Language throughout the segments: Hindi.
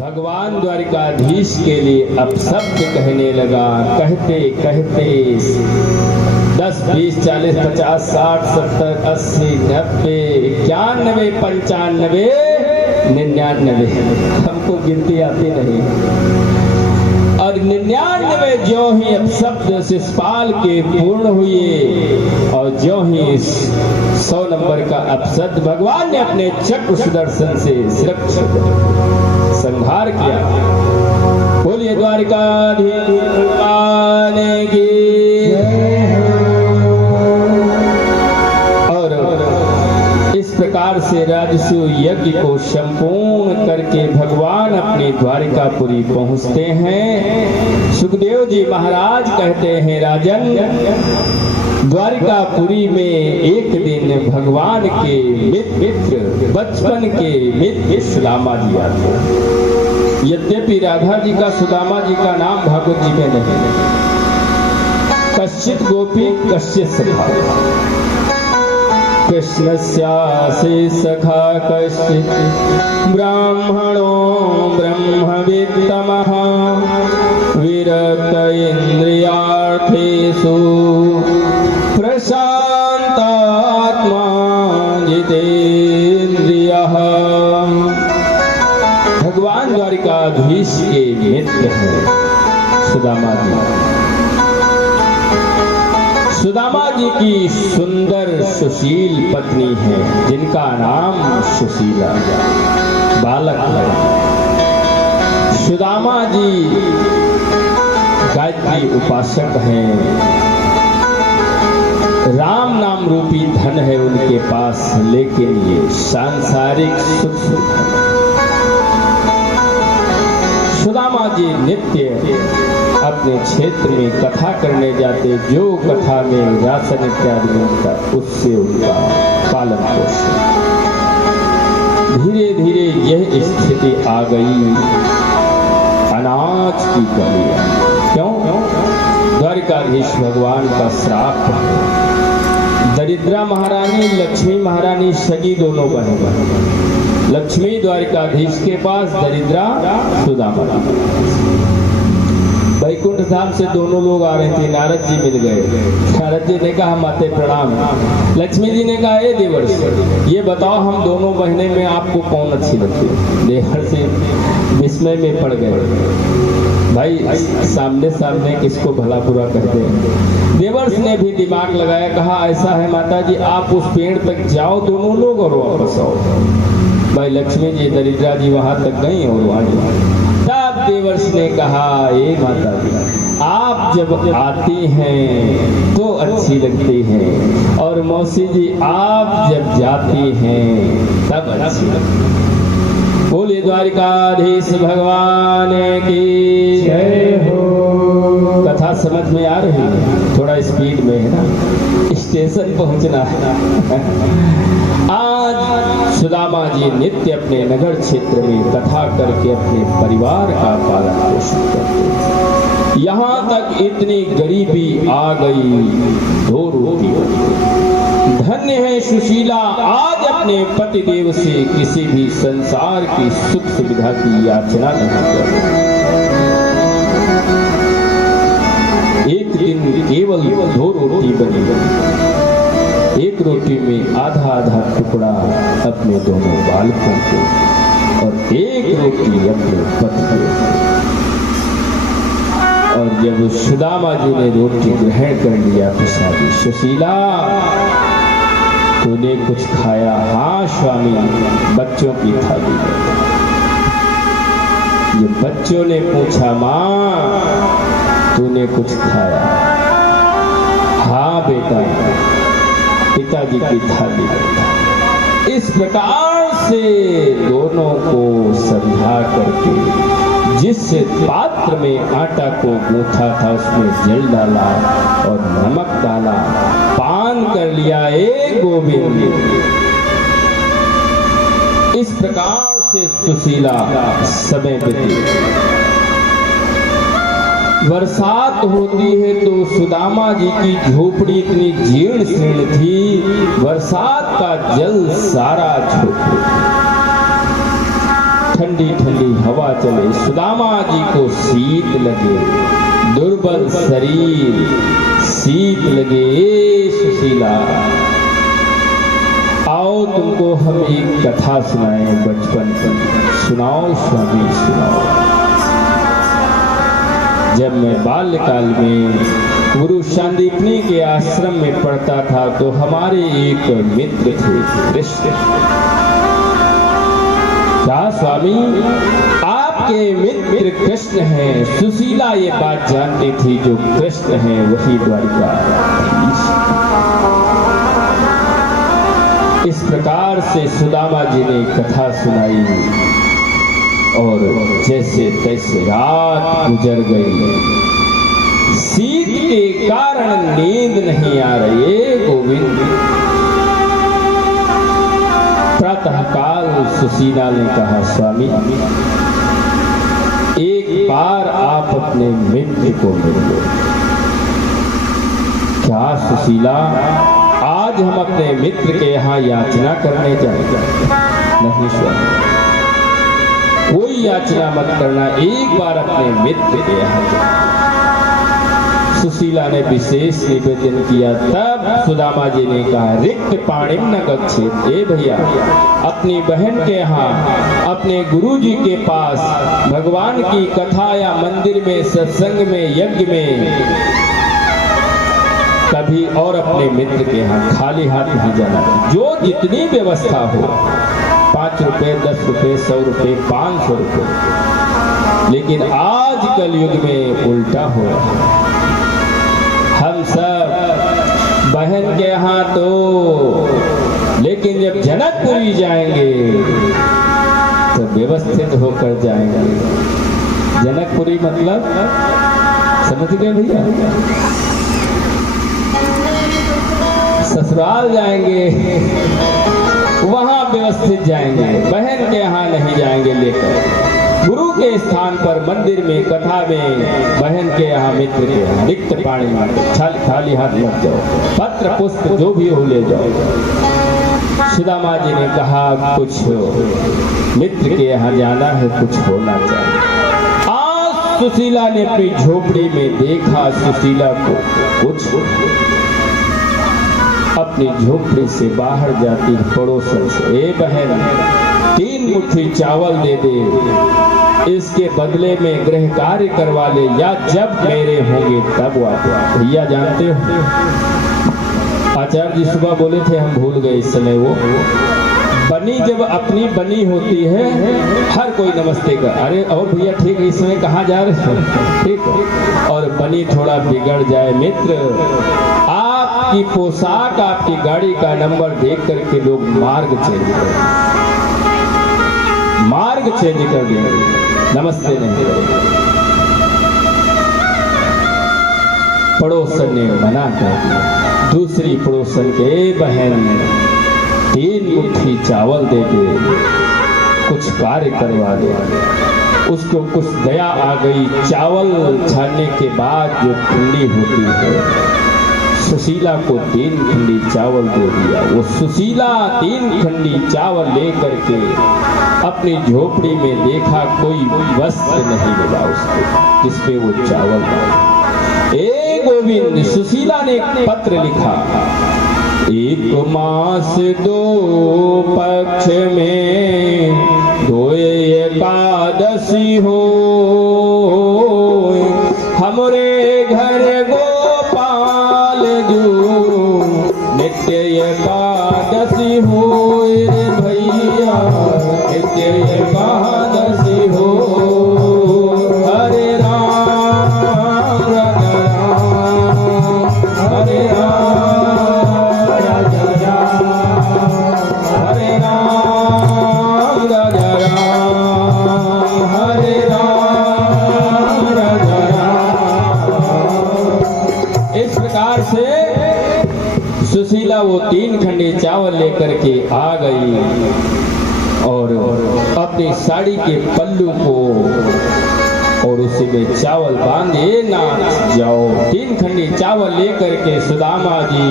भगवान द्वारिकाधीश के लिए अपशब्द कहने लगा। कहते कहते 10, 20, 40, 50, 60, 70, 80, 90, 91, 95, 99, हमको गिनती आती नहीं। और 99 जो ही अपशब्द शिषपाल के पूर्ण हुए और जो ही 100 नंबर का अपशब्द भगवान ने अपने चक्र सुदर्शन से संहार किया। बोलिए द्वारिकाधीश भगवान की। और इस प्रकार से राजसूय यज्ञ को संपूर्ण करके भगवान अपनी द्वारिकापुरी पहुंचते हैं। सुखदेव जी महाराज कहते हैं, राजन द्वारिकापुरी में एक दिन भगवान के मित्र, बचपन के मित्र सुदामा जी आते हैं। यद्यपि राधा जी का सुदामा जी का नाम भागवत जी में नहीं। कश्चित गोपी कश्चित सखा, कृष्णस्यासि सखा कश्चित् ब्राह्मणो ब्रह्मवित्तमः विरक्त इन्द्रियार्थेषु प्रशान्तात्मा जितेन्द्रियः। भगवान द्वारिकाधीश के मित्र हैं सुदामा जी। सुदामा जी की सुंदर सुशील पत्नी है जिनका नाम सुशीला, बालक है। सुदामा जी गायत्री उपासक हैं। राम नाम रूपी धन है उनके पास, लेकिन ये सांसारिक सुख सुदामा जी नित्य अपने क्षेत्र में कथा करने जाते। जो कथा में राशन इत्यादि मिलता उससे उनका पालन पोषण। धीरे धीरे यह स्थिति आ गई, अनाज की कमी। क्यों? द्वारिकाधीश भगवान का श्राप। दरिद्रा महारानी, लक्ष्मी महारानी सगी दोनों बहन। लक्ष्मी द्वारिकाधीश के पास, दरिद्रा सुदामा जी। वैकुंठ धाम से दोनों लोग आ रहे थे, नारद जी मिल गए। नारद जी ने कहा, माते प्रणाम। लक्ष्मी जी ने कहा, ए देवर्षि, ये बताओ हम दोनों बहनें में आपको कौन अच्छी लगती है? देवर्षि विस्मय में पड़ गए। भाई सामने सामने किसको भला बुरा कहते हैं। देवर्षि ने भी दिमाग लगाया, कहा ऐसा है माता जी, आप उस पेड़ तक जाओ दोनों लोग और वापस आओ। भाई लक्ष्मी जी, दरिद्रा जी वहां तक गई और वहां देवर्षि ने कहा, ए माता जी, आप जब आती हैं तो अच्छी लगती हैं, और मौसी जी आप जब जाती हैं तब अच्छी लगती हैं। बोलिए द्वारिकाधीश भगवान की जय हो। कथा समझ में आ रही है? थोड़ा स्पीड में है ना, स्टेशन पहुंचना है। आज सुदामा जी नित्य अपने नगर क्षेत्र में कथा करके अपने परिवार का पालन पोषण करते हैं। यहाँ तक इतनी गरीबी आ गई, 2 रोटी बनी। धन्य है सुशीला, आज अपने पतिदेव से किसी भी संसार की सुख सुविधा की याचना नहीं कर रही। एक दिन केवल 2 रोटी बनी। एक रोटी में आधा आधा टुकड़ा अपने दोनों बालकों को और एक रोटी अपने पति को। और जब सुदामा जी ने रोटी ग्रहण कर लिया, प्रसादी, सुशीला तूने कुछ खाया? हाँ स्वामी, बच्चों की थाली में। ये बच्चों ने पूछा, माँ तूने कुछ खाया? हाँ बेटा, पिताजी की थाली में। इस प्रकार से दोनों को समझा करके जिस पात्र में आटा को गूंथा था उसमें जल डाला और नमक डाला, पान कर लिया। ए गोविंद, इस प्रकार से सुशीला समय बीती। बरसात होती है तो सुदामा जी की झोपड़ी इतनी जीर्ण शीर्ण थी, बरसात का जल सारा झोपड़ी। ठंडी ठंडी हवा चले, सुदामा जी को शीत लगे, दुर्बल शरीर शीत लगे। सुशीला आओ तुमको हम एक कथा सुनाएं बचपन की। सुनाओ स्वामी सुनाओ। जब मैं बाल्यकाल में गुरु शांदीपनी के आश्रम में पढ़ता था तो हमारे एक मित्र थे कृष्ण। क्या स्वामी आपके मित्र कृष्ण हैं? सुशीला ये बात जानती थी, जो कृष्ण हैं वही द्वारिकाधीश। इस प्रकार से सुदामा जी ने कथा सुनाई और जैसे तैसे रात गुजर गई। शीत के कारण नींद नहीं आ रही गोविंद। प्रातःकाल सुशीला ने कहा, स्वामी एक बार आप अपने मित्र को मिल लो। क्या सुशीला आज हम अपने मित्र के यहाँ याचना करने जाएंगे? नहीं स्वामी, कोई याचना मत करना, एक बार अपने मित्र के यहाँ जाओ। सुशीला ने विशेष निवेदन किया। तब सुदामा जी ने कहा, रिक्त पाणिम न गच्छेत्। ए भैया, अपनी बहन के यहाँ, अपने गुरु जी के पास भगवान की कथा या मंदिर में, सत्संग में, यज्ञ में कभी और अपने मित्र के यहाँ खाली हाथ नहीं जाना। जो जितनी व्यवस्था हो, 5 रुपए, 10 रुपए, 100 रुपए, 500 रुपए, लेकिन आज कल युग में उल्टा हो रहा। हम सब बहन के यहाँ तो, लेकिन जब जनकपुरी जाएंगे तो व्यवस्थित होकर जाएंगे। जनकपुरी मतलब समझ गए भैया? ससुराल जाएंगे, वहां व्यवस्थित जाएंगे, बहन के यहाँ नहीं जाएंगे लेकर। गुरु के स्थान पर, मंदिर में, कथा में, बहन के यहाँ, मित्र के यहाँ रिक्त पानी में खाली हाथ मत जाओ। पत्र पुष्प जो भी हो ले जाओ। सुदामा जी ने कहा, कुछ मित्र के यहाँ जाना है, कुछ होना चाहिए। आज सुशीला ने अपनी झोपड़ी में देखा सुशीला को कुछ अपनी झोपड़ी से बाहर जाती पड़ोसन से, ए बहन 3 मुट्ठी चावल दे दे, इसके बदले में गृह कार्य करवा ले, या जब मेरे होंगे तब वापस। भैया जानते हो, आचार्य जी सुबह बोले थे, हम भूल गए इस समय, वो बनी जब अपनी बनी होती है, हर कोई नमस्ते कर, अरे और भैया ठीक है, इस समय कहाँ जा रहे हैं? ठीक है। और बनी थोड़ा बिगड़ जाए, मित्र आपकी पोशाक, आपकी गाड़ी का नंबर देख करके लोग मार्ग चेंज कर देंगे, नमस्ते नहीं करेंगे। पड़ोसन ने मना कर दिया। दूसरी पड़ोसन के, बहन 3 मुट्ठी चावल दे दे, कुछ कार्य करवा दे। उसको कुछ दया आ गई। चावल छानने के बाद जो ठंडी होती है, सुशीला को 3 खंडी चावल दे दिया। वो सुशीला 3 खंडी चावल लेकर के अपनी झोपड़ी में देखा, कोई वस्त्र नहीं मिला उसको जिसपे वो चावल डाला। ए गोविंद, सुशीला ने एक पत्र लिखा, 1 मास 2 पक्ष में 2 एकादशी हो, हमरे घर गोपाल जू नित्य एकादशी हो रे भैया, नित्य एकादशी हो। हरे राम राजा राम, हरे राम राजा राम, हरे राम राजा राम, हरे राम राजा राम। इस प्रकार से सुशीला वो 3 खंडी चावल लेकर के आ गई और अपनी साड़ी के पल्लू को और उस उसी में चावल बांधे नाथ जाओ। 3 खंडी चावल लेकर के सुदामा जी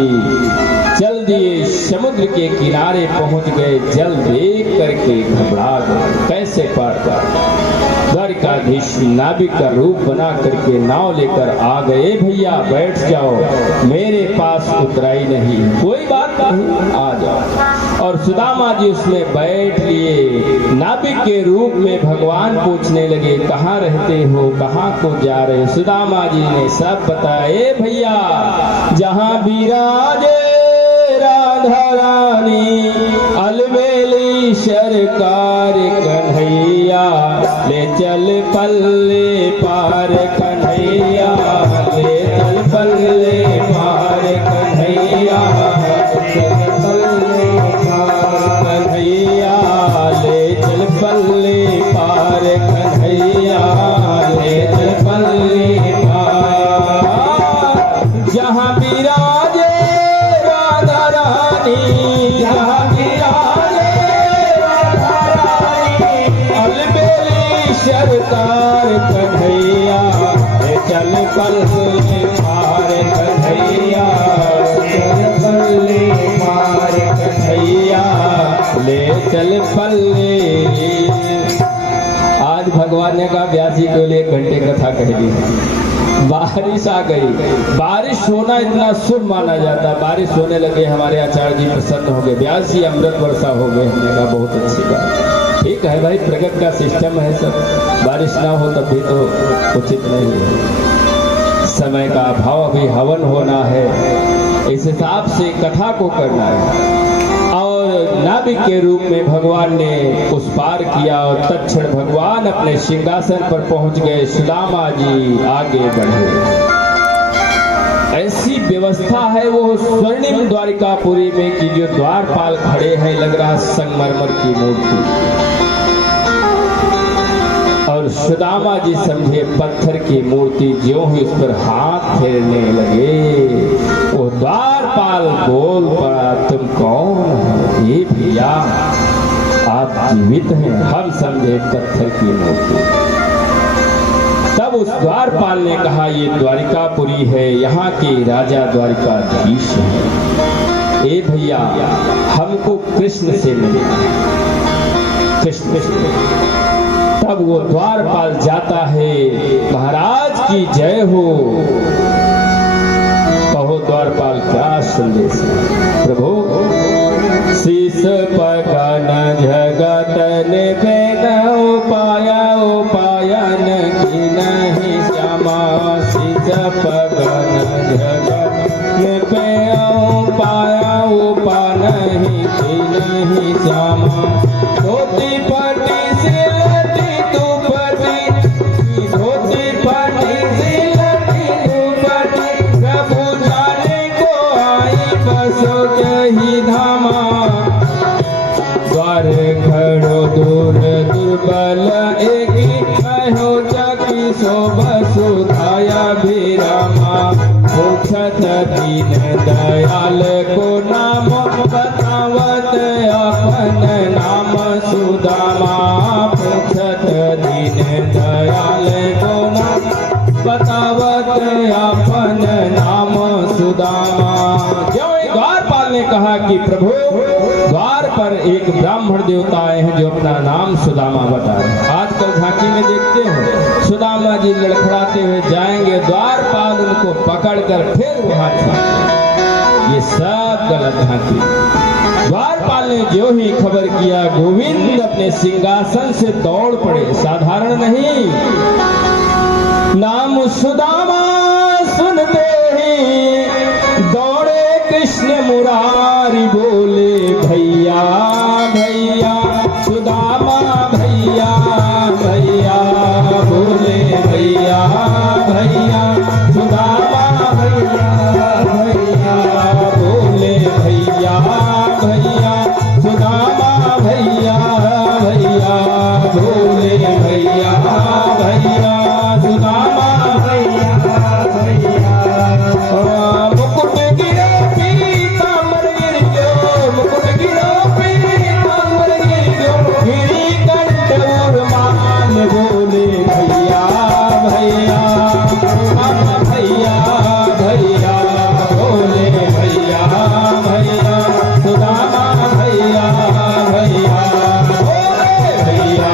चल दिए, समुद्र के किनारे पहुंच गए। जल देख करके घबरा गए, कैसे पार कर। द्वारिकाधीश नाविक का रूप बना करके नाव लेकर आ गए। भैया बैठ जाओ, मेरे पास उतराई नहीं, कोई बात नहीं, आ जाओ। और सुदामा जी उसमें बैठ लिए। नाविक के रूप में भगवान पूछने लगे, कहाँ रहते हो, कहाँ को जा रहे हो। सुदामा जी ने सब बताए। भैया जहाँ विराजे राधा रानी, अलबेली सरकार कन्हैया, ले चल पल्ले पार कन्हैया, ले चल पल्ले पार कन्हैया, चल पल्ले पार कन्हैया, ले चल पल्ले पार कन्हैया, ले चल पल्ले पार। जहाँ विराजे राधा रानी, जहाँ विराजे राधा रानी, अलबेली सरकार कन्हैया, चल पल्ले पार कन्हैया, चल पल्ले पार कन्हैया, ले चल पल्ले। आज भगवान ने कहा व्यासी को लिए 1 घंटे कथा कह दी। बारिश आ गई। बारिश होना इतना शुभ माना जाता है। बारिश होने लगे, हमारे आचार्य जी प्रसन्न हो गए, व्यास जी अमृत वर्षा हो गए। हमने कहा बहुत अच्छी बात, ठीक है भाई, प्रगति का सिस्टम है सब। बारिश ना हो तब भी तो उचित नहीं है। समय का अभाव, अभी हवन होना है, इस हिसाब से कथा को करना है। और नाविक के रूप में भगवान ने उस पार किया और तत्क्षण भगवान अपने सिंहासन पर पहुंच गए। सुदामा जी आगे बढ़े। ऐसी व्यवस्था है वो स्वर्णिम द्वारिकापुरी में कि जो द्वारपाल खड़े हैं, लग रहा संगमरमर की मूर्ति। और सुदामा जी समझे पत्थर की मूर्ति। ज्यों ही उस पर हाथ फेरने लगे, वो द्वारपाल बोल पड़ा, तुम कौन हो? ये भैया आप जीवित हैं, हम समझे पत्थर की मूर्ति। तब उस द्वारपाल ने कहा, ये द्वारिकापुरी है, यहाँ के राजा द्वारिकाधीश है। ए भैया हमको कृष्ण से मिले, कृष्ण। तब वो द्वारपाल जाता है, महाराज की जय हो। कहो द्वारपाल क्या संदेश है? प्रभु शीस पगन जगतन बेनऊ पाया, उपायन की नहीं श्यामा। शीस पगन जगतन बेनऊ पाया, उपाय नहीं नहीं श्यामा। धोती पटी सिलती दुपटी, धोती पटी सिलती दुपटी, प्रभु जाने को आई बसो जही धामा। द्वार खड़ो दूर दुर्बल एकी, कहो जकी सो वसुधाया विरामा। पूछत दीन दयाल को नाम, बतावत अपन नाम सुदामा। पूछत दीन दयाल को नाम, बतावत अपन नाम सुदामा। जो द्वारपाल ने कहा कि प्रभु द्वार पर एक ब्राह्मण देवता आए हैं जो अपना नाम सुदामा बता रहे हैं। आजकल झांकी में देखते हो सुदामा जी लड़खड़ाते हुए जाएंगे, द्वारपाल उनको पकड़कर फिर वहां छाड़ेंगे। ये सब गलत झांकी। द्वारपाल ने जो ही खबर किया, गोविंद अपने सिंहासन से दौड़ पड़े, साधारण नहीं। नाम सुदामा सुनते ही दौड़े कृष्ण मुरारी, बोले भैया भैया सुदामा भैया भैया, बोले भैया भैया सुदामा भैया भैया, बोले भैया भैया सुदामा भैया भैया, बोले भैया भैया सुदामा भैया भैया। मुकुट गिरो पीतांबर गिर गयो, मुकुट गिरो पीतांबर गिर गयो, गिरी कंठ उर्मान, बोले भैया भैया भैया सुदामा भैया भैया बोले भैया भैया सुदामा भैया भैया बोले भैया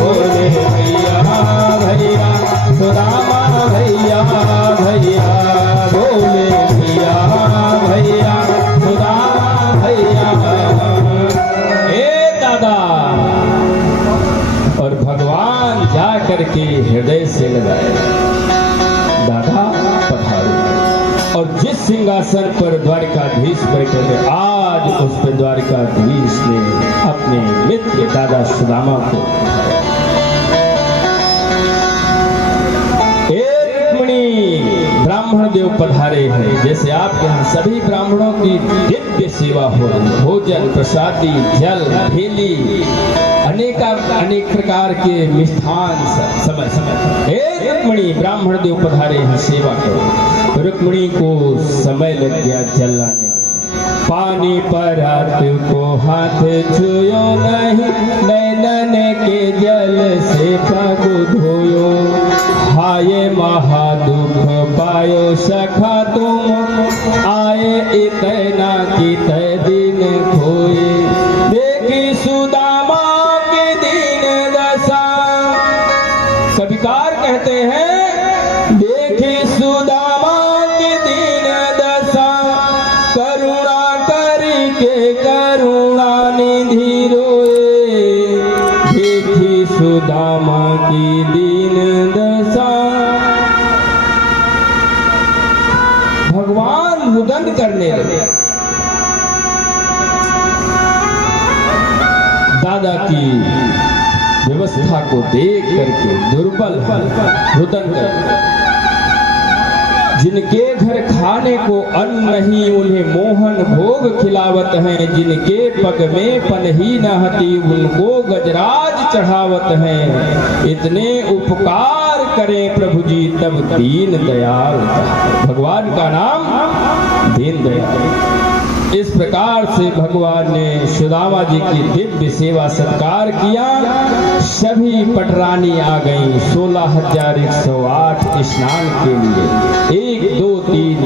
बोले भैया भैया सुदामा भैया भैया बोले भैया भैया सुदामा भैया। ए दादा, और भगवान जा करके हृदय से लगाए, दादा पधारो। और जिस सिंहासन पर द्वारकाधीश बैठे थे, आज उस पर द्वारकाधीश ने अपने मित्र दादा सुदामा को ब्राह्मण देव पधारे हैं। जैसे आपके यहाँ सभी ब्राह्मणों की दिव्य सेवा हो रही, भोजन प्रसादी जल भेली अनेक प्रकार के मिष्ठान समय समय। हे रुक्मिणी, ब्राह्मण देव पधारे हैं, सेवा करो। रुक्मिणी को समय लग गया जल लाने। पानी पर हाथ को हाथ छुयो नहीं, नैनन के जल से पग धोयो। हाय महादुख पायो सखा तुम, आए इतना की तय दिन खोए। देखी सुदामा की दीन दशा, कविकार कहते हैं देखी सुदामा की दीन दशा, करुणा करके करुणा निधि रोए। देखी सुदामा की दीन दशा, भगवान रुदन करने लगे। दादा की व्यवस्था को देख करके दुर्बल रुदन कर। जिनके घर खाने को अन्न नहीं, उन्हें मोहन भोग खिलावत हैं। जिनके पग में पनही न हती, उनको गजराज चढ़ावत हैं। इतने उपकार करें प्रभु जी तब दीन दयाल। भगवान का नाम दीन दयाल। इस प्रकार से भगवान ने सुदामा जी की दिव्य सेवा सत्कार किया। सभी पटरानी आ गई 16,108 स्नान के लिए। 1 2 3